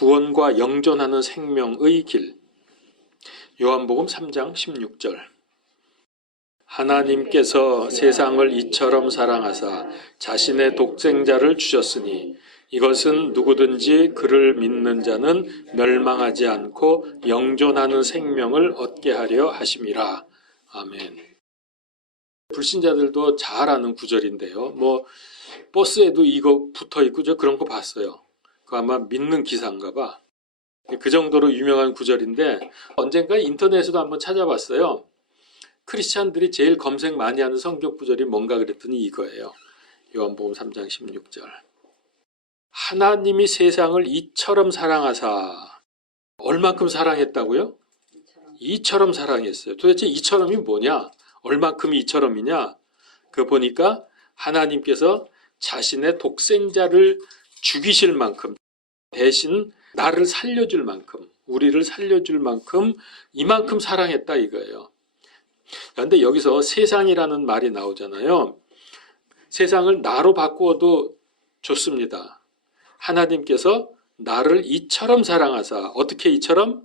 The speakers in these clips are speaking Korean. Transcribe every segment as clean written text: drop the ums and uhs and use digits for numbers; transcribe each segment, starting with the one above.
구원과 영존하는 생명의 길. 요한복음 3장 16절. 하나님께서 세상을 이처럼 사랑하사 자신의 독생자를 주셨으니 이것은 누구든지 그를 믿는 자는 멸망하지 않고 영존하는 생명을 얻게 하려 하심이라. 아멘. 불신자들도 잘 아는 구절인데요. 버스에도 이거 붙어 있고 저 그런 거 봤어요. 그거 아마 믿는 기사인가 봐. 그 정도로 유명한 구절인데 언젠가 인터넷에도 한번 찾아봤어요. 크리스찬들이 제일 검색 많이 하는 성경 구절이 뭔가 그랬더니 이거예요. 요한복음 3장 16절. 하나님이 세상을 이처럼 사랑하사. 얼만큼 사랑했다고요? 이처럼 사랑했어요. 도대체 이처럼이 뭐냐? 얼만큼이 이처럼이냐? 그거 보니까 하나님께서 자신의 독생자를 죽이실 만큼, 대신 나를 살려줄 만큼, 우리를 살려줄 만큼 이만큼 사랑했다 이거예요. 그런데 여기서 세상이라는 말이 나오잖아요. 세상을 나로 바꾸어도 좋습니다. 하나님께서 나를 이처럼 사랑하사. 어떻게 이처럼?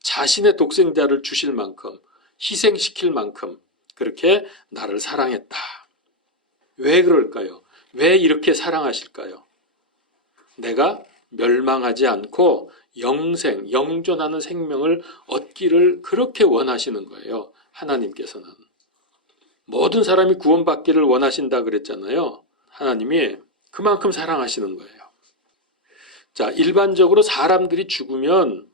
자신의 독생자를 주실 만큼, 희생시킬 만큼 그렇게 나를 사랑했다. 왜 그럴까요? 왜 이렇게 사랑하실까요? 내가 멸망하지 않고 영생, 영존하는 생명을 얻기를 그렇게 원하시는 거예요. 하나님께서는. 모든 사람이 구원받기를 원하신다 그랬잖아요. 하나님이 그만큼 사랑하시는 거예요. 자, 일반적으로 사람들이 죽으면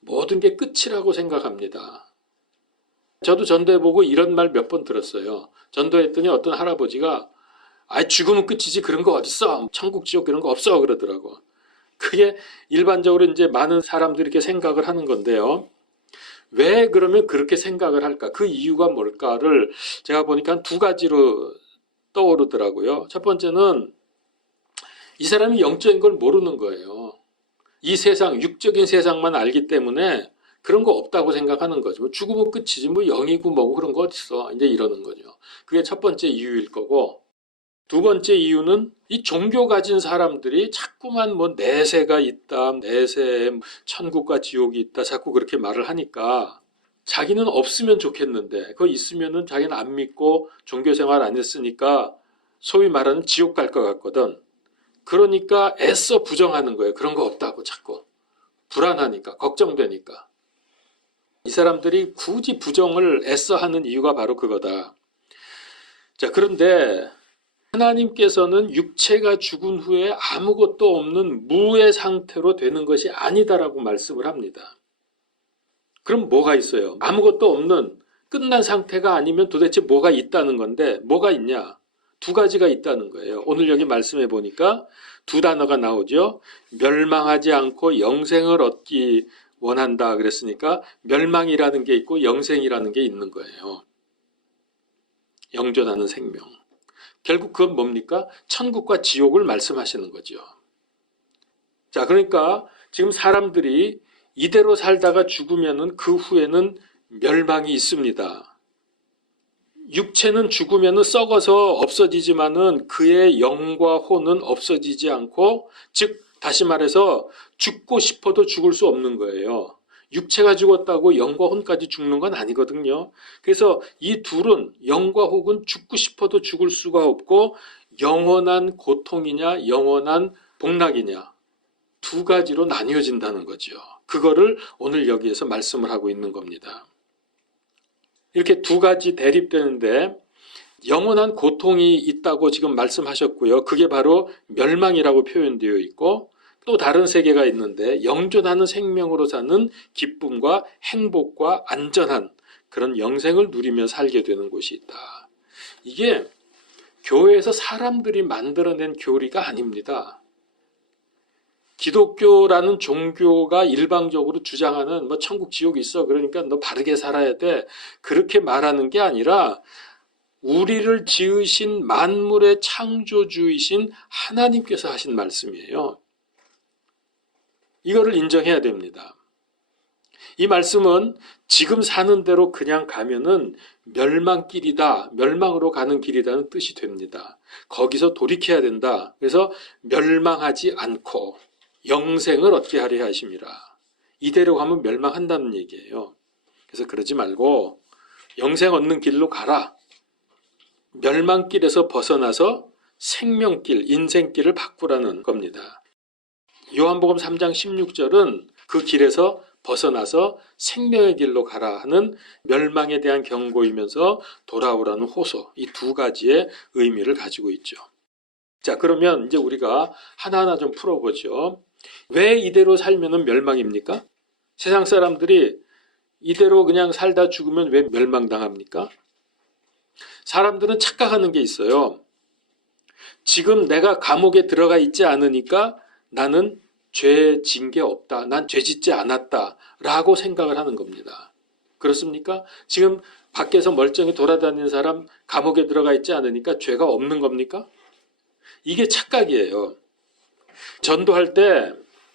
모든 게 끝이라고 생각합니다. 저도 전도해보고 이런 말 몇 번 들었어요. 전도했더니 어떤 할아버지가 죽으면 끝이지 그런 거 어딨어? 천국 지옥 그런 거 없어 그러더라고. 그게 일반적으로 이제 많은 사람들이 이렇게 생각을 하는 건데요. 왜 그러면 그렇게 생각을 할까? 그 이유가 뭘까를 제가 보니까 한 두 가지로 떠오르더라고요. 첫 번째는 이 사람이 영적인 걸 모르는 거예요. 이 세상, 육적인 세상만 알기 때문에 그런 거 없다고 생각하는 거죠. 죽으면 끝이지 영이고 뭐고 그런 거 어딨어. 이제 이러는 거죠. 그게 첫 번째 이유일 거고, 두 번째 이유는 이 종교 가진 사람들이 자꾸만 내세가 있다, 내세에 천국과 지옥이 있다, 자꾸 그렇게 말을 하니까 자기는 없으면 좋겠는데 그거 있으면은 자기는 안 믿고 종교 생활 안 했으니까 소위 말하는 지옥 갈 것 같거든. 그러니까 애써 부정하는 거예요. 그런 거 없다고 자꾸. 불안하니까, 걱정되니까. 이 사람들이 굳이 부정을 애써 하는 이유가 바로 그거다. 자, 그런데 하나님께서는 육체가 죽은 후에 아무것도 없는 무의 상태로 되는 것이 아니다라고 말씀을 합니다. 그럼 뭐가 있어요? 아무것도 없는 끝난 상태가 아니면 도대체 뭐가 있다는 건데 뭐가 있냐? 두 가지가 있다는 거예요. 오늘 여기 말씀해 보니까 두 단어가 나오죠. 멸망하지 않고 영생을 얻기 원한다 그랬으니까 멸망이라는 게 있고 영생이라는 게 있는 거예요. 영존하는 생명. 결국 그건 뭡니까? 천국과 지옥을 말씀하시는 거죠. 자, 그러니까 지금 사람들이 이대로 살다가 죽으면은 그 후에는 멸망이 있습니다. 육체는 죽으면은 썩어서 없어지지만은 그의 영과 혼은 없어지지 않고, 즉 다시 말해서 죽고 싶어도 죽을 수 없는 거예요. 육체가 죽었다고 영과 혼까지 죽는 건 아니거든요. 그래서 이 둘은, 영과 혼은 죽고 싶어도 죽을 수가 없고 영원한 고통이냐 영원한 복락이냐 두 가지로 나뉘어진다는 거죠. 그거를 오늘 여기에서 말씀을 하고 있는 겁니다. 이렇게 두 가지 대립되는데 영원한 고통이 있다고 지금 말씀하셨고요. 그게 바로 멸망이라고 표현되어 있고, 또 다른 세계가 있는데 영존하는 생명으로 사는 기쁨과 행복과 안전한 그런 영생을 누리며 살게 되는 곳이 있다. 이게 교회에서 사람들이 만들어낸 교리가 아닙니다. 기독교라는 종교가 일방적으로 주장하는 천국 지옥 있어 그러니까 너 바르게 살아야 돼 그렇게 말하는 게 아니라 우리를 지으신 만물의 창조주이신 하나님께서 하신 말씀이에요. 이거를 인정해야 됩니다. 이 말씀은 지금 사는 대로 그냥 가면은 멸망길이다, 멸망으로 가는 길이라는 뜻이 됩니다. 거기서 돌이켜야 된다. 그래서 멸망하지 않고 영생을 얻게 하려 하심이라. 이대로 가면 멸망한다는 얘기예요. 그래서 그러지 말고 영생 얻는 길로 가라. 멸망길에서 벗어나서 생명길, 인생길을 바꾸라는 겁니다. 요한복음 3장 16절은 그 길에서 벗어나서 생명의 길로 가라 하는 멸망에 대한 경고이면서 돌아오라는 호소, 이 두 가지의 의미를 가지고 있죠. 자, 그러면 이제 우리가 하나하나 좀 풀어보죠. 왜 이대로 살면은 멸망입니까? 세상 사람들이 이대로 그냥 살다 죽으면 왜 멸망당합니까? 사람들은 착각하는 게 있어요. 지금 내가 감옥에 들어가 있지 않으니까 나는 죄 진 게 없다. 난 죄 짓지 않았다. 라고 생각을 하는 겁니다. 그렇습니까? 지금 밖에서 멀쩡히 돌아다니는 사람 감옥에 들어가 있지 않으니까 죄가 없는 겁니까? 이게 착각이에요. 전도할 때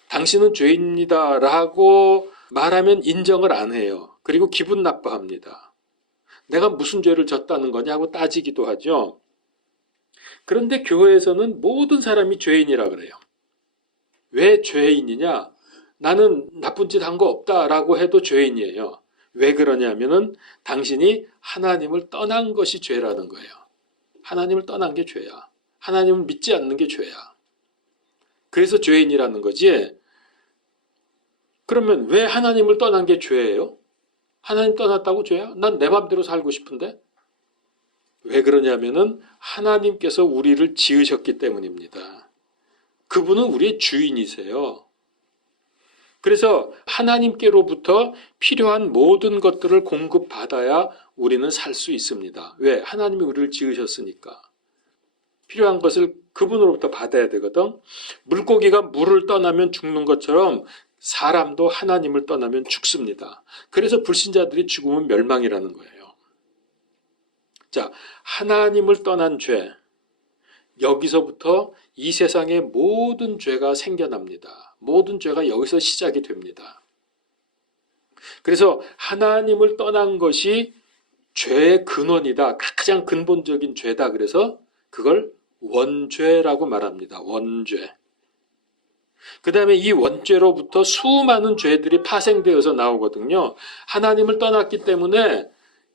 당신은 죄인입니다. 라고 말하면 인정을 안 해요. 그리고 기분 나빠합니다. 내가 무슨 죄를 졌다는 거냐고 따지기도 하죠. 그런데 교회에서는 모든 사람이 죄인이라 그래요. 왜 죄인이냐? 나는 나쁜 짓 한 거 없다라고 해도 죄인이에요. 왜 그러냐면은 당신이 하나님을 떠난 것이 죄라는 거예요. 하나님을 떠난 게 죄야. 하나님을 믿지 않는 게 죄야. 그래서 죄인이라는 거지. 그러면 왜 하나님을 떠난 게 죄예요? 하나님 떠났다고 죄야? 난 내 맘대로 살고 싶은데? 왜 그러냐면은 하나님께서 우리를 지으셨기 때문입니다. 그분은 우리의 주인이세요. 그래서 하나님께로부터 필요한 모든 것들을 공급받아야 우리는 살 수 있습니다. 왜? 하나님이 우리를 지으셨으니까. 필요한 것을 그분으로부터 받아야 되거든. 물고기가 물을 떠나면 죽는 것처럼 사람도 하나님을 떠나면 죽습니다. 그래서 불신자들이 죽으면 멸망이라는 거예요. 자, 하나님을 떠난 죄. 여기서부터 이 세상의 모든 죄가 생겨납니다. 모든 죄가 여기서 시작이 됩니다. 그래서 하나님을 떠난 것이 죄의 근원이다. 가장 근본적인 죄다. 그래서 그걸 원죄라고 말합니다. 원죄. 그 다음에 이 원죄로부터 수많은 죄들이 파생되어서 나오거든요. 하나님을 떠났기 때문에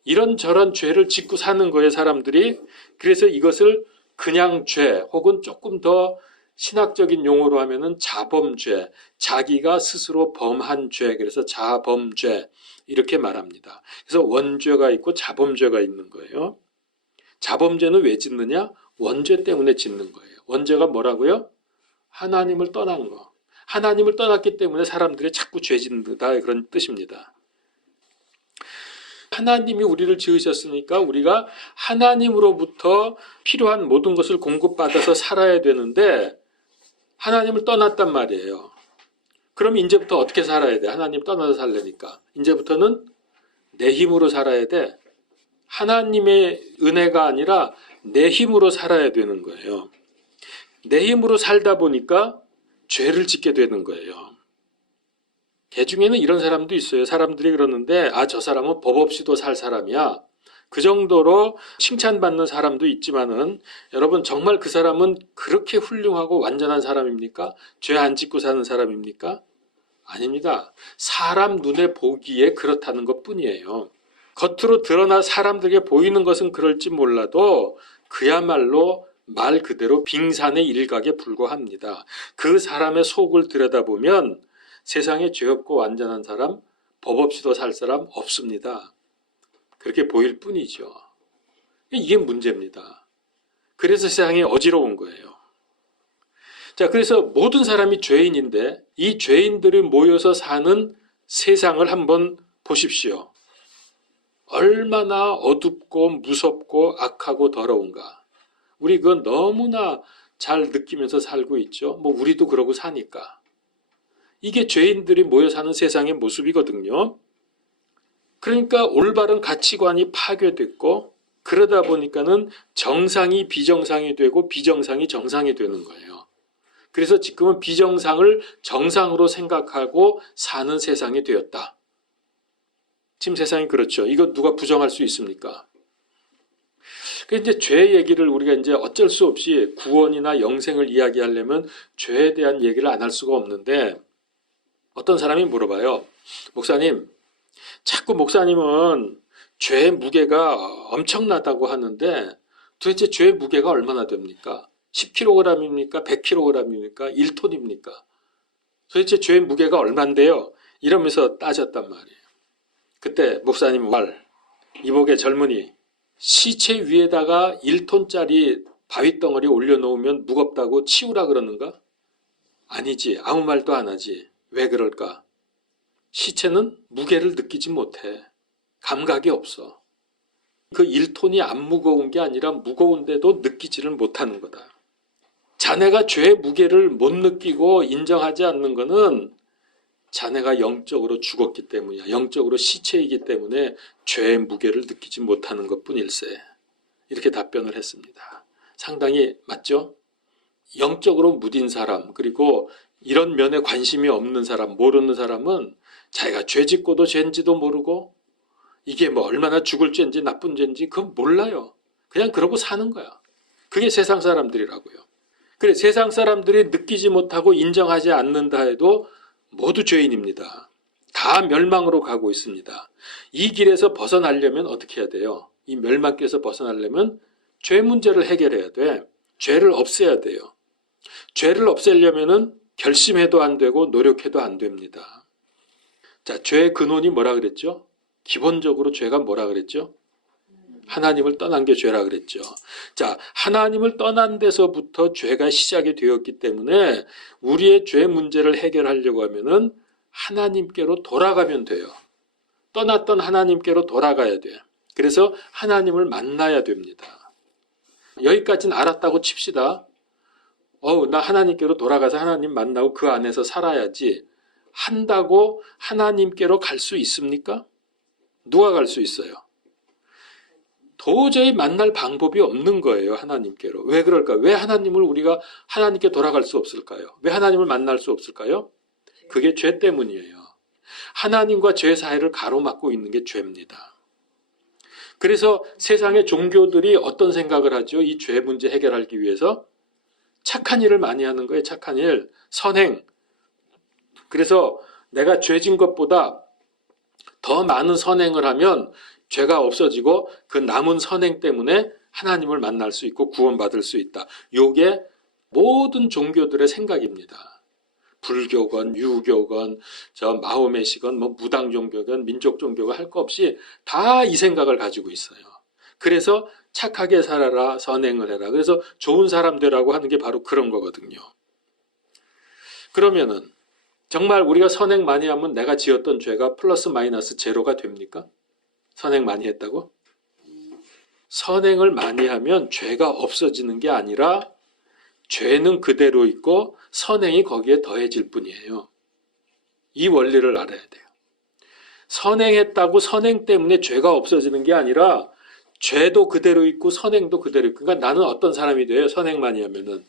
이런저런 죄를 짓고 사는 거예요, 사람들이. 그래서 이것을 그냥 죄 혹은 조금 더 신학적인 용어로 하면은 자범죄, 자기가 스스로 범한 죄, 그래서 자범죄 이렇게 말합니다. 그래서 원죄가 있고 자범죄가 있는 거예요. 자범죄는 왜 짓느냐? 원죄 때문에 짓는 거예요. 원죄가 뭐라고요? 하나님을 떠난 거. 하나님을 떠났기 때문에 사람들이 자꾸 죄 짓는다 그런 뜻입니다. 하나님이 우리를 지으셨으니까 우리가 하나님으로부터 필요한 모든 것을 공급받아서 살아야 되는데 하나님을 떠났단 말이에요. 그럼 이제부터 어떻게 살아야 돼? 하나님 떠나서 살려니까. 이제부터는 내 힘으로 살아야 돼. 하나님의 은혜가 아니라 내 힘으로 살아야 되는 거예요. 내 힘으로 살다 보니까 죄를 짓게 되는 거예요. 개 중에는 이런 사람도 있어요. 사람들이 그러는데 저 사람은 법 없이도 살 사람이야. 그 정도로 칭찬받는 사람도 있지만은 여러분 정말 그 사람은 그렇게 훌륭하고 완전한 사람입니까? 죄 안 짓고 사는 사람입니까? 아닙니다. 사람 눈에 보기에 그렇다는 것뿐이에요. 겉으로 드러나 사람들에게 보이는 것은 그럴지 몰라도 그야말로 말 그대로 빙산의 일각에 불과합니다. 그 사람의 속을 들여다보면 세상에 죄 없고 완전한 사람, 법 없이도 살 사람 없습니다. 그렇게 보일 뿐이죠. 이게 문제입니다. 그래서 세상이 어지러운 거예요. 자, 그래서 모든 사람이 죄인인데 이 죄인들이 모여서 사는 세상을 한번 보십시오. 얼마나 어둡고 무섭고 악하고 더러운가. 우리 그건 너무나 잘 느끼면서 살고 있죠. 우리도 그러고 사니까. 이게 죄인들이 모여 사는 세상의 모습이거든요. 그러니까 올바른 가치관이 파괴됐고 그러다 보니까는 정상이 비정상이 되고 비정상이 정상이 되는 거예요. 그래서 지금은 비정상을 정상으로 생각하고 사는 세상이 되었다. 지금 세상이 그렇죠. 이거 누가 부정할 수 있습니까? 그 이제 죄 얘기를 우리가 이제 어쩔 수 없이 구원이나 영생을 이야기하려면 죄에 대한 얘기를 안 할 수가 없는데 어떤 사람이 물어봐요. 목사님, 자꾸 목사님은 죄의 무게가 엄청나다고 하는데 도대체 죄의 무게가 얼마나 됩니까? 10kg입니까? 100kg입니까? 1톤입니까? 도대체 죄의 무게가 얼만데요? 이러면서 따졌단 말이에요. 그때 목사님 말, 이복의 젊은이, 시체 위에다가 1톤짜리 바위덩어리 올려놓으면 무겁다고 치우라 그러는가? 아니지. 아무 말도 안 하지. 왜 그럴까? 시체는 무게를 느끼지 못해. 감각이 없어. 그 1톤이 안 무거운 게 아니라 무거운데도 느끼지를 못하는 거다. 자네가 죄의 무게를 못 느끼고 인정하지 않는 것은 자네가 영적으로 죽었기 때문이야. 영적으로 시체이기 때문에 죄의 무게를 느끼지 못하는 것뿐일세. 이렇게 답변을 했습니다. 상당히 맞죠? 영적으로 무딘 사람, 그리고 이런 면에 관심이 없는 사람, 모르는 사람은 자기가 죄 짓고도 죄인지도 모르고 이게 뭐 얼마나 죽을 죄인지 나쁜 죄인지 그건 몰라요. 그냥 그러고 사는 거야. 그게 세상 사람들이라고요. 그래, 세상 사람들이 느끼지 못하고 인정하지 않는다 해도 모두 죄인입니다. 다 멸망으로 가고 있습니다. 이 길에서 벗어나려면 어떻게 해야 돼요? 이 멸망길에서 벗어나려면 죄 문제를 해결해야 돼. 죄를 없애야 돼요. 죄를 없애려면은 결심해도 안 되고 노력해도 안 됩니다. 자, 죄의 근원이 뭐라 그랬죠? 기본적으로 죄가 뭐라 그랬죠? 하나님을 떠난 게 죄라 그랬죠. 자, 하나님을 떠난 데서부터 죄가 시작이 되었기 때문에 우리의 죄 문제를 해결하려고 하면은 하나님께로 돌아가면 돼요. 떠났던 하나님께로 돌아가야 돼. 그래서 하나님을 만나야 됩니다. 여기까지는 알았다고 칩시다. 나 하나님께로 돌아가서 하나님 만나고 그 안에서 살아야지 한다고 하나님께로 갈 수 있습니까? 누가 갈 수 있어요? 도저히 만날 방법이 없는 거예요, 하나님께로. 왜 그럴까? 왜 하나님을 우리가 하나님께 돌아갈 수 없을까요? 왜 하나님을 만날 수 없을까요? 그게 죄 때문이에요. 하나님과 죄 사이를 가로막고 있는 게 죄입니다. 그래서 세상의 종교들이 어떤 생각을 하죠? 이 죄 문제 해결하기 위해서 착한 일을 많이 하는 거예요. 착한 일, 선행. 그래서 내가 죄진 것보다 더 많은 선행을 하면 죄가 없어지고 그 남은 선행 때문에 하나님을 만날 수 있고 구원받을 수 있다. 이게 모든 종교들의 생각입니다. 불교건, 유교건, 마호메시건, 무당 종교건, 민족 종교가 할 거 없이 다 이 생각을 가지고 있어요. 그래서 착하게 살아라, 선행을 해라. 그래서 좋은 사람 되라고 하는 게 바로 그런 거거든요. 그러면은 정말 우리가 선행 많이 하면 내가 지었던 죄가 플러스 마이너스 제로가 됩니까? 선행 많이 했다고? 선행을 많이 하면 죄가 없어지는 게 아니라 죄는 그대로 있고 선행이 거기에 더해질 뿐이에요. 이 원리를 알아야 돼요. 선행했다고 선행 때문에 죄가 없어지는 게 아니라 죄도 그대로 있고 선행도 그대로 있고, 그러니까 나는 어떤 사람이 돼요? 선행 많이 하면은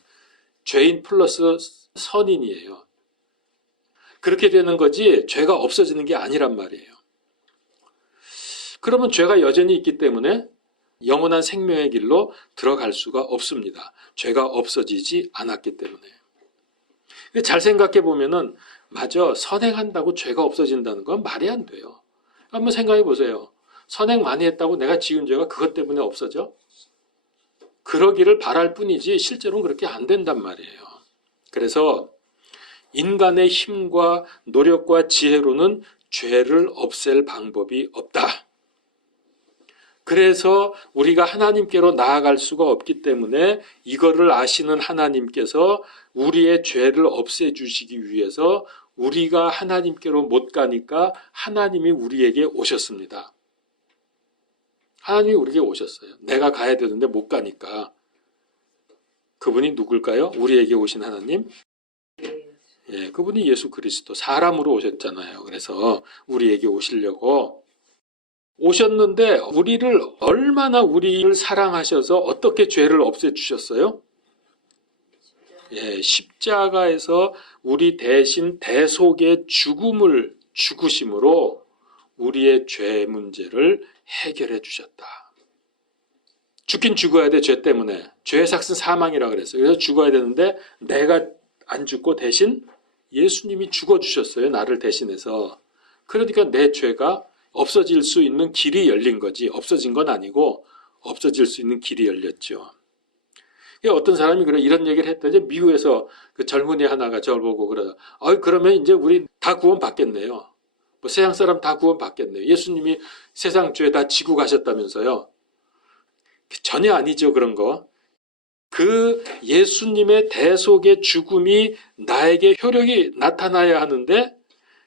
죄인 플러스 선인이에요. 그렇게 되는 거지 죄가 없어지는 게 아니란 말이에요. 그러면 죄가 여전히 있기 때문에 영원한 생명의 길로 들어갈 수가 없습니다. 죄가 없어지지 않았기 때문에. 잘 생각해 보면은 맞아, 선행한다고 죄가 없어진다는 건 말이 안 돼요. 한번 생각해 보세요. 선행 많이 했다고 내가 지은 죄가 그것 때문에 없어져? 그러기를 바랄 뿐이지 실제로는 그렇게 안 된단 말이에요. 그래서 인간의 힘과 노력과 지혜로는 죄를 없앨 방법이 없다. 그래서 우리가 하나님께로 나아갈 수가 없기 때문에 이거를 아시는 하나님께서 우리의 죄를 없애주시기 위해서 우리가 하나님께로 못 가니까 하나님이 우리에게 오셨습니다. 하나님이 우리에게 오셨어요. 내가 가야 되는데 못 가니까. 그분이 누굴까요? 우리에게 오신 하나님? 예, 그분이 예수 그리스도 사람으로 오셨잖아요. 그래서 우리에게 오시려고 오셨는데 우리를 얼마나 우리를 사랑하셔서 어떻게 죄를 없애주셨어요? 예, 십자가에서 우리 대신 대속의 죽음을 죽으심으로 우리의 죄 문제를 해결해 주셨다. 죽긴 죽어야 돼, 죄 때문에. 죄의 삭은 사망이라고 그랬어요. 그래서 죽어야 되는데 내가 안 죽고 대신 예수님이 죽어주셨어요. 나를 대신해서. 그러니까 내 죄가 없어질 수 있는 길이 열린 거지. 없어진 건 아니고 없어질 수 있는 길이 열렸죠. 어떤 사람이 그래 이런 얘기를 했더니 미국에서 그 젊은이 하나가 저를 보고 그러다. 그러면 이제 우리 다 구원 받겠네요. 뭐 세상 사람 다 구원 받겠네요. 예수님이 세상 죄 다 지고 가셨다면서요. 전혀 아니죠, 그런 거. 그 예수님의 대속의 죽음이 나에게 효력이 나타나야 하는데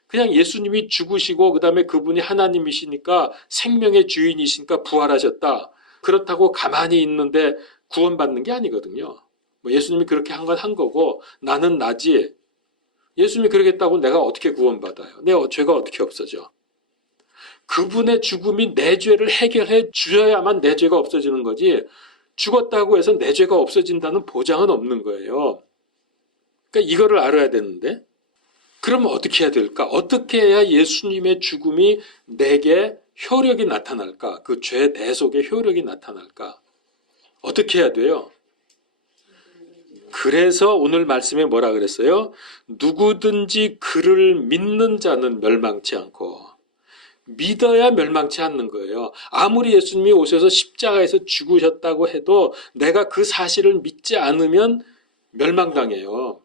그냥 예수님이 죽으시고 그다음에 그분이 하나님이시니까 생명의 주인이시니까 부활하셨다. 그렇다고 가만히 있는데 구원받는 게 아니거든요. 뭐 예수님이 그렇게 한 건 한 거고 나는 나지. 예수님이 그러겠다고 내가 어떻게 구원받아요? 내 죄가 어떻게 없어져? 그분의 죽음이 내 죄를 해결해 주셔야만 내 죄가 없어지는 거지 죽었다고 해서 내 죄가 없어진다는 보장은 없는 거예요. 그러니까 이거를 알아야 되는데 그러면 어떻게 해야 될까? 어떻게 해야 예수님의 죽음이 내게 효력이 나타날까? 그 죄 대속의 효력이 나타날까? 어떻게 해야 돼요? 그래서 오늘 말씀에 뭐라 그랬어요? 누구든지 그를 믿는 자는 멸망치 않고 믿어야 멸망치 않는 거예요. 아무리 예수님이 오셔서 십자가에서 죽으셨다고 해도 내가 그 사실을 믿지 않으면 멸망당해요.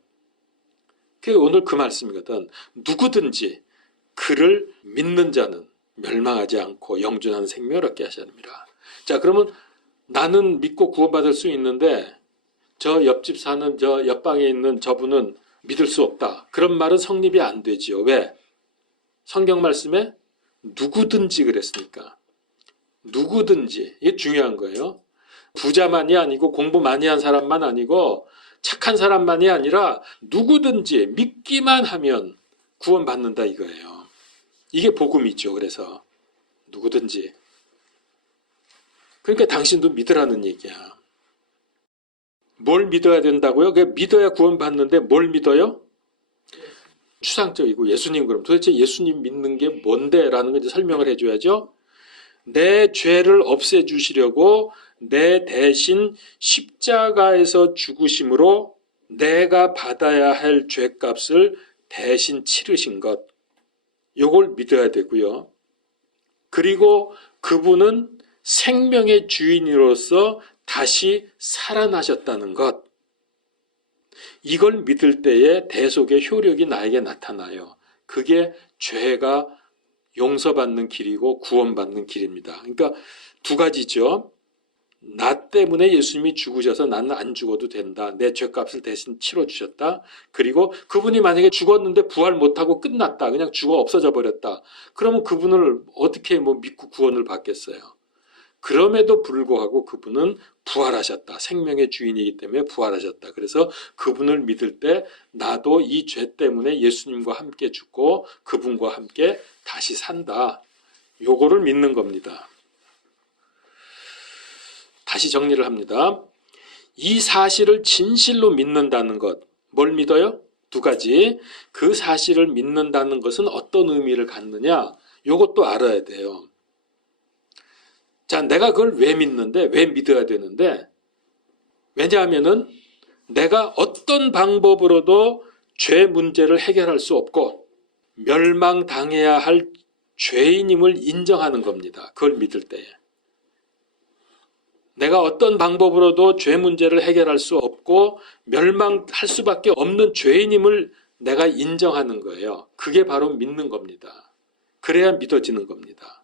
그게 오늘 그 말씀이거든. 누구든지 그를 믿는 자는 멸망하지 않고 영존하는 생명을 얻게 하시느니라. 자, 그러면 나는 믿고 구원받을 수 있는데 저 옆집 사는 저 옆방에 있는 저분은 믿을 수 없다. 그런 말은 성립이 안 되지요. 왜? 성경 말씀에 누구든지 그랬으니까. 누구든지. 이게 중요한 거예요. 부자만이 아니고 공부 많이 한 사람만 아니고 착한 사람만이 아니라 누구든지 믿기만 하면 구원받는다 이거예요. 이게 복음이죠. 그래서 누구든지. 그러니까 당신도 믿으라는 얘기야. 뭘 믿어야 된다고요? 믿어야 구원받는데 뭘 믿어요? 추상적이고 예수님 그럼 도대체 예수님 믿는 게 뭔데? 라는 걸 이제 설명을 해줘야죠. 내 죄를 없애주시려고 내 대신 십자가에서 죽으심으로 내가 받아야 할 죄값을 대신 치르신 것. 요걸 믿어야 되고요. 그리고 그분은 생명의 주인으로서 다시 살아나셨다는 것. 이걸 믿을 때에 대속의 효력이 나에게 나타나요. 그게 죄가 용서받는 길이고 구원받는 길입니다. 그러니까 두 가지죠. 나 때문에 예수님이 죽으셔서 나는 안 죽어도 된다. 내 죄값을 대신 치러주셨다. 그리고 그분이 만약에 죽었는데 부활 못하고 끝났다. 그냥 죽어 없어져 버렸다. 그러면 그분을 어떻게 믿고 구원을 받겠어요. 그럼에도 불구하고 그분은 부활하셨다. 생명의 주인이기 때문에 부활하셨다. 그래서 그분을 믿을 때 나도 이 죄 때문에 예수님과 함께 죽고 그분과 함께 다시 산다. 요거를 믿는 겁니다. 다시 정리를 합니다. 이 사실을 진실로 믿는다는 것. 뭘 믿어요? 두 가지. 그 사실을 믿는다는 것은 어떤 의미를 갖느냐? 요것도 알아야 돼요. 자, 내가 그걸 왜 믿는데, 왜 믿어야 되는데, 왜냐하면은 내가 어떤 방법으로도 죄 문제를 해결할 수 없고 멸망당해야 할 죄인임을 인정하는 겁니다. 그걸 믿을 때에. 내가 어떤 방법으로도 죄 문제를 해결할 수 없고 멸망할 수밖에 없는 죄인임을 내가 인정하는 거예요. 그게 바로 믿는 겁니다. 그래야 믿어지는 겁니다.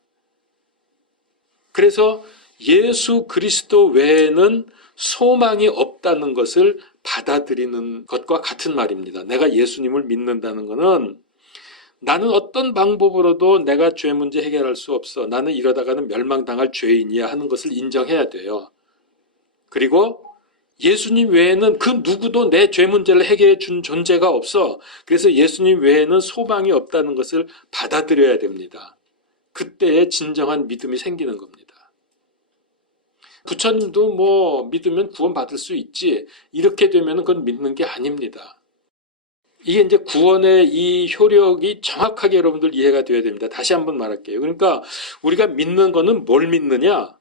그래서 예수 그리스도 외에는 소망이 없다는 것을 받아들이는 것과 같은 말입니다. 내가 예수님을 믿는다는 것은 나는 어떤 방법으로도 내가 죄 문제 해결할 수 없어. 나는 이러다가는 멸망당할 죄인이야 하는 것을 인정해야 돼요. 그리고 예수님 외에는 그 누구도 내 죄 문제를 해결해 준 존재가 없어. 그래서 예수님 외에는 소망이 없다는 것을 받아들여야 됩니다. 그때에 진정한 믿음이 생기는 겁니다. 부처님도 믿으면 구원받을 수 있지. 이렇게 되면 그건 믿는 게 아닙니다. 이게 이제 구원의 이 효력이 정확하게 여러분들 이해가 되어야 됩니다. 다시 한번 말할게요. 그러니까 우리가 믿는 거는 뭘 믿느냐?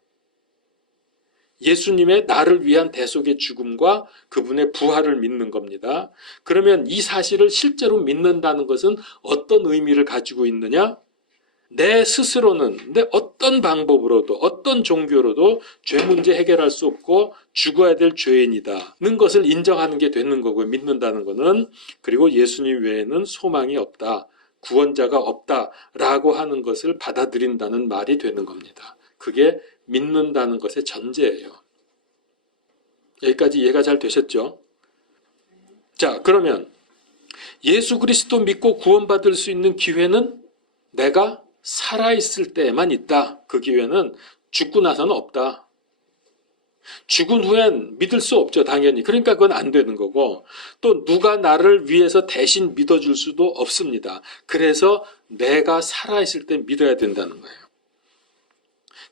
예수님의 나를 위한 대속의 죽음과 그분의 부활을 믿는 겁니다. 그러면 이 사실을 실제로 믿는다는 것은 어떤 의미를 가지고 있느냐? 내 스스로는 내 어떤 방법으로도 어떤 종교로도 죄 문제 해결할 수 없고 죽어야 될 죄인이다는 것을 인정하는 게 되는 거고요. 믿는다는 것은. 그리고 예수님 외에는 소망이 없다. 구원자가 없다라고 하는 것을 받아들인다는 말이 되는 겁니다. 그게 믿는다는 것의 전제예요. 여기까지 이해가 잘 되셨죠? 자, 그러면 예수 그리스도 믿고 구원받을 수 있는 기회는 내가 살아있을 때에만 있다. 그 기회는 죽고 나서는 없다. 죽은 후엔 믿을 수 없죠, 당연히. 그러니까 그건 안 되는 거고, 또 누가 나를 위해서 대신 믿어줄 수도 없습니다. 그래서 내가 살아있을 때 믿어야 된다는 거예요.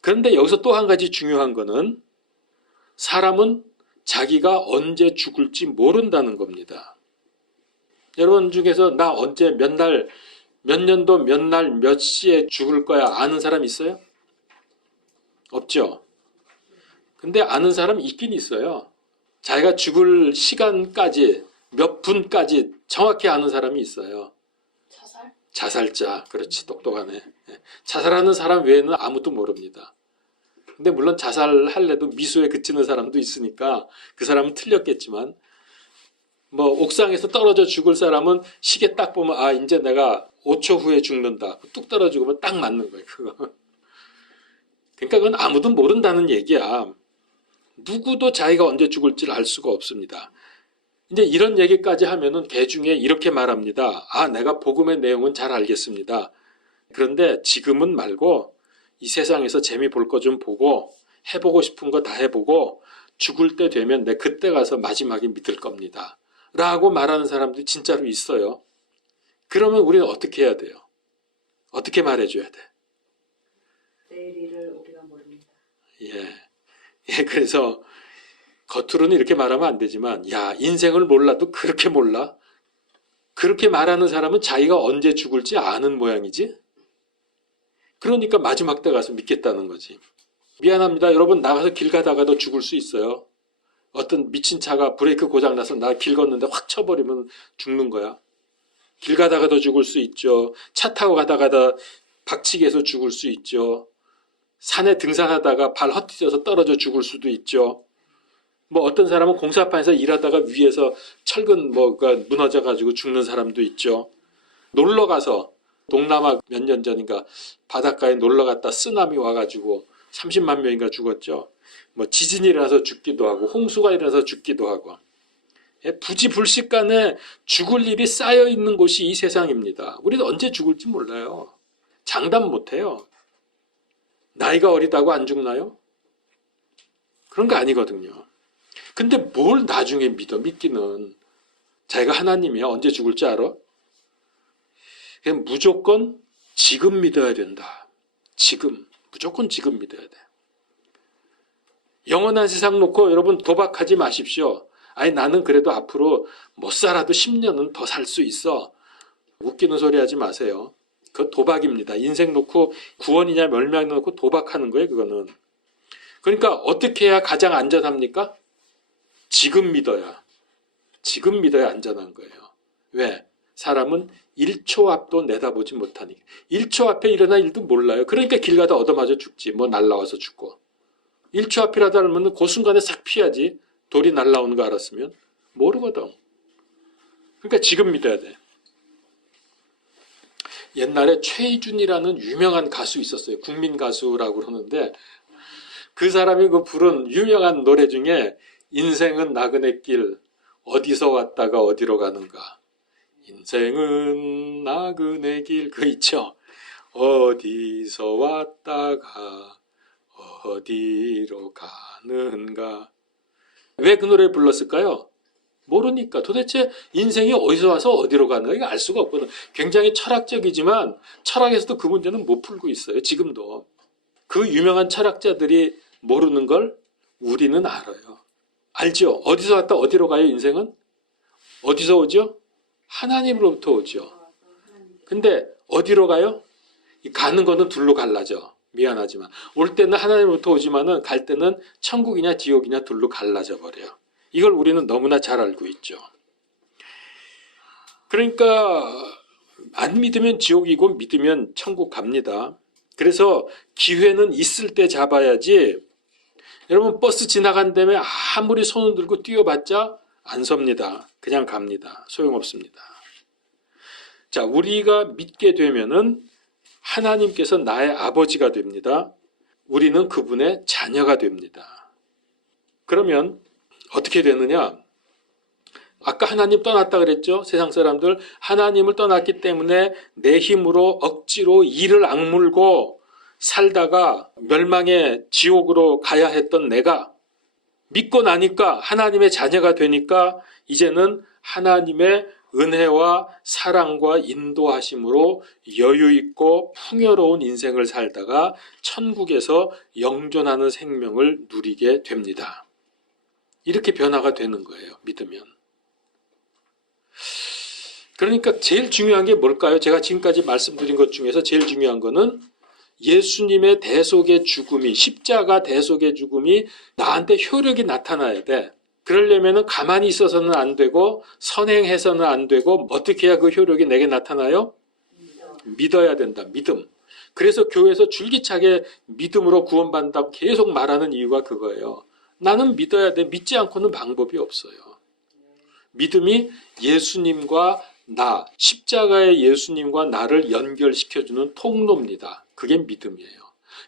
그런데 여기서 또 한 가지 중요한 거는 사람은 자기가 언제 죽을지 모른다는 겁니다. 여러분 중에서 나 언제 몇 날, 몇 년도 몇 날, 몇 시에 죽을 거야 아는 사람 있어요? 없죠? 근데 아는 사람 있긴 있어요. 자기가 죽을 시간까지, 몇 분까지 정확히 아는 사람이 있어요. 자살자. 그렇지, 똑똑하네. 자살하는 사람 외에는 아무도 모릅니다. 근데 물론 자살할래도 미수에 그치는 사람도 있으니까 그 사람은 틀렸겠지만, 뭐 옥상에서 떨어져 죽을 사람은 시계 딱 보면 아 이제 내가 5초 후에 죽는다. 뚝 떨어지고 딱 맞는 거예요. 그거. 그러니까 그건 아무도 모른다는 얘기야. 누구도 자기가 언제 죽을지를 알 수가 없습니다. 이제 이런 얘기까지 하면은 개 중에 이렇게 말합니다. 아, 내가 복음의 내용은 잘 알겠습니다. 그런데 지금은 말고 이 세상에서 재미 볼 거 좀 보고 해보고 싶은 거 다 해보고 죽을 때 되면 내 그때 가서 마지막에 믿을 겁니다. 라고 말하는 사람들이 진짜로 있어요. 그러면 우리는 어떻게 해야 돼요? 어떻게 말해줘야 돼? 내일 일을 우리가 모릅니다. 예, 그래서 겉으로는 이렇게 말하면 안 되지만 야, 인생을 몰라도 그렇게 몰라? 그렇게 말하는 사람은 자기가 언제 죽을지 아는 모양이지? 그러니까 마지막 때 가서 믿겠다는 거지. 미안합니다. 여러분 나가서 길 가다가도 죽을 수 있어요. 어떤 미친 차가 브레이크 고장나서 나 길 걷는데 확 쳐버리면 죽는 거야. 길 가다가도 죽을 수 있죠. 차 타고 가다가다 박치기해서 죽을 수 있죠. 산에 등산하다가 발 헛디뎌서 떨어져 죽을 수도 있죠. 뭐 어떤 사람은 공사판에서 일하다가 위에서 철근 뭐가 무너져 가지고 죽는 사람도 있죠. 놀러 가서 동남아 몇 년 전인가 바닷가에 놀러 갔다 쓰나미 와가지고 30만 명인가 죽었죠. 뭐 지진이 일어나서 죽기도 하고 홍수가 일어나서 죽기도 하고 부지불식간에 죽을 일이 쌓여 있는 곳이 이 세상입니다. 우리는 언제 죽을지 몰라요. 장담 못해요. 나이가 어리다고 안 죽나요? 그런 거 아니거든요. 근데 뭘 나중에 믿기는. 자기가 하나님이야. 언제 죽을지 알아? 그냥 무조건 지금 믿어야 된다. 지금. 무조건 지금 믿어야 돼. 영원한 세상 놓고 여러분 도박하지 마십시오. 아니 나는 그래도 앞으로 못 살아도 10년은 더 살 수 있어. 웃기는 소리 하지 마세요. 그거 도박입니다. 인생 놓고 구원이냐 멸망 놓고 도박하는 거예요. 그거는. 그러니까 어떻게 해야 가장 안전합니까? 지금 믿어야. 지금 믿어야 안전한 거예요. 왜? 사람은 1초 앞도 내다보지 못하니까. 1초 앞에 일어날 일도 몰라요. 그러니까 길 가다 얻어맞아 죽지. 뭐 날라와서 죽고. 1초 앞이라도 알면 그 순간에 싹 피하지. 돌이 날라오는 거 알았으면 모르거든. 그러니까 지금 믿어야 돼. 옛날에 최희준이라는 유명한 가수 있었어요. 국민 가수라고 그러는데 그 사람이 그 부른 유명한 노래 중에 인생은 나그네 길 어디서 왔다가 어디로 가는가. 인생은 나그네 길 그거 있죠. 어디서 왔다가 어디로 가는가. 왜 그 노래를 불렀을까요? 모르니까. 도대체 인생이 어디서 와서 어디로 가는가 이거 알 수가 없거든. 굉장히 철학적이지만 철학에서도 그 문제는 못 풀고 있어요. 지금도. 그 유명한 철학자들이 모르는 걸 우리는 알아요. 알죠? 어디서 왔다 어디로 가요 인생은? 어디서 오죠? 하나님으로부터 오죠. 근데 어디로 가요? 가는 거는 둘로 갈라져. 미안하지만 올 때는 하나님으로부터 오지만은 갈 때는 천국이냐 지옥이냐 둘로 갈라져 버려요. 이걸 우리는 너무나 잘 알고 있죠. 그러니까 안 믿으면 지옥이고 믿으면 천국 갑니다. 그래서 기회는 있을 때 잡아야지. 여러분 버스 지나간 다음에 아무리 손을 들고 뛰어봤자 안 섭니다. 그냥 갑니다. 소용없습니다. 자, 우리가 믿게 되면은 하나님께서 나의 아버지가 됩니다. 우리는 그분의 자녀가 됩니다. 그러면 어떻게 되느냐? 아까 하나님 떠났다 그랬죠? 세상 사람들 하나님을 떠났기 때문에 내 힘으로 억지로 이를 악물고 살다가 멸망의 지옥으로 가야 했던 내가 믿고 나니까 하나님의 자녀가 되니까 이제는 하나님의 은혜와 사랑과 인도하심으로 여유 있고 풍요로운 인생을 살다가 천국에서 영존하는 생명을 누리게 됩니다. 이렇게 변화가 되는 거예요. 믿으면. 그러니까 제일 중요한 게 뭘까요? 제가 지금까지 말씀드린 것 중에서 제일 중요한 거는 예수님의 대속의 죽음이, 십자가 대속의 죽음이 나한테 효력이 나타나야 돼. 그러려면 가만히 있어서는 안 되고 선행해서는 안 되고 어떻게 해야 그 효력이 내게 나타나요? 믿어야 된다. 믿음. 그래서 교회에서 줄기차게 믿음으로 구원받는다고 계속 말하는 이유가 그거예요. 나는 믿어야 돼. 믿지 않고는 방법이 없어요. 믿음이 예수님과 나, 십자가의 예수님과 나를 연결시켜주는 통로입니다. 그게 믿음이에요.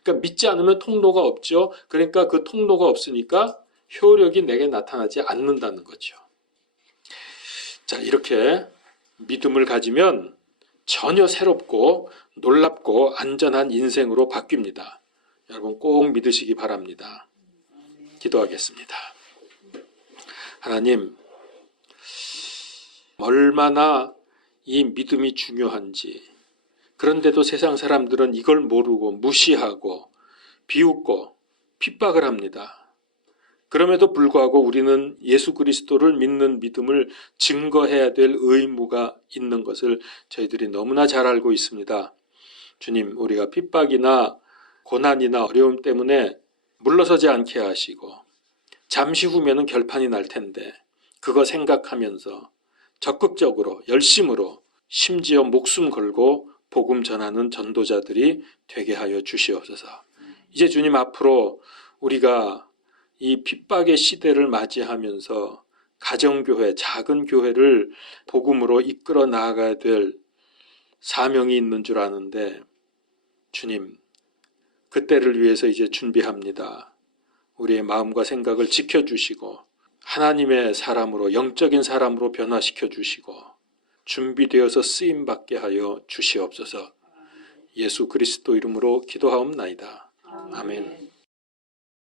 그러니까 믿지 않으면 통로가 없죠. 그러니까 그 통로가 없으니까 효력이 내게 나타나지 않는다는 거죠. 자, 이렇게 믿음을 가지면 전혀 새롭고 놀랍고 안전한 인생으로 바뀝니다. 여러분 꼭 믿으시기 바랍니다. 기도하겠습니다. 하나님, 얼마나 이 믿음이 중요한지, 그런데도 세상 사람들은 이걸 모르고 무시하고 비웃고 핍박을 합니다. 그럼에도 불구하고 우리는 예수 그리스도를 믿는 믿음을 증거해야 될 의무가 있는 것을 저희들이 너무나 잘 알고 있습니다. 주님, 우리가 핍박이나 고난이나 어려움 때문에 물러서지 않게 하시고 잠시 후면은 결판이 날 텐데 그거 생각하면서 적극적으로 열심으로 심지어 목숨 걸고 복음 전하는 전도자들이 되게 하여 주시옵소서. 이제 주님 앞으로 우리가 이 핍박의 시대를 맞이하면서 가정교회, 작은 교회를 복음으로 이끌어 나아가야 될 사명이 있는 줄 아는데 주님, 그때를 위해서 이제 준비합니다. 우리의 마음과 생각을 지켜주시고 하나님의 사람으로, 영적인 사람으로 변화시켜 주시고 준비되어서 쓰임받게 하여 주시옵소서. 예수 그리스도 이름으로 기도하옵나이다. 아멘.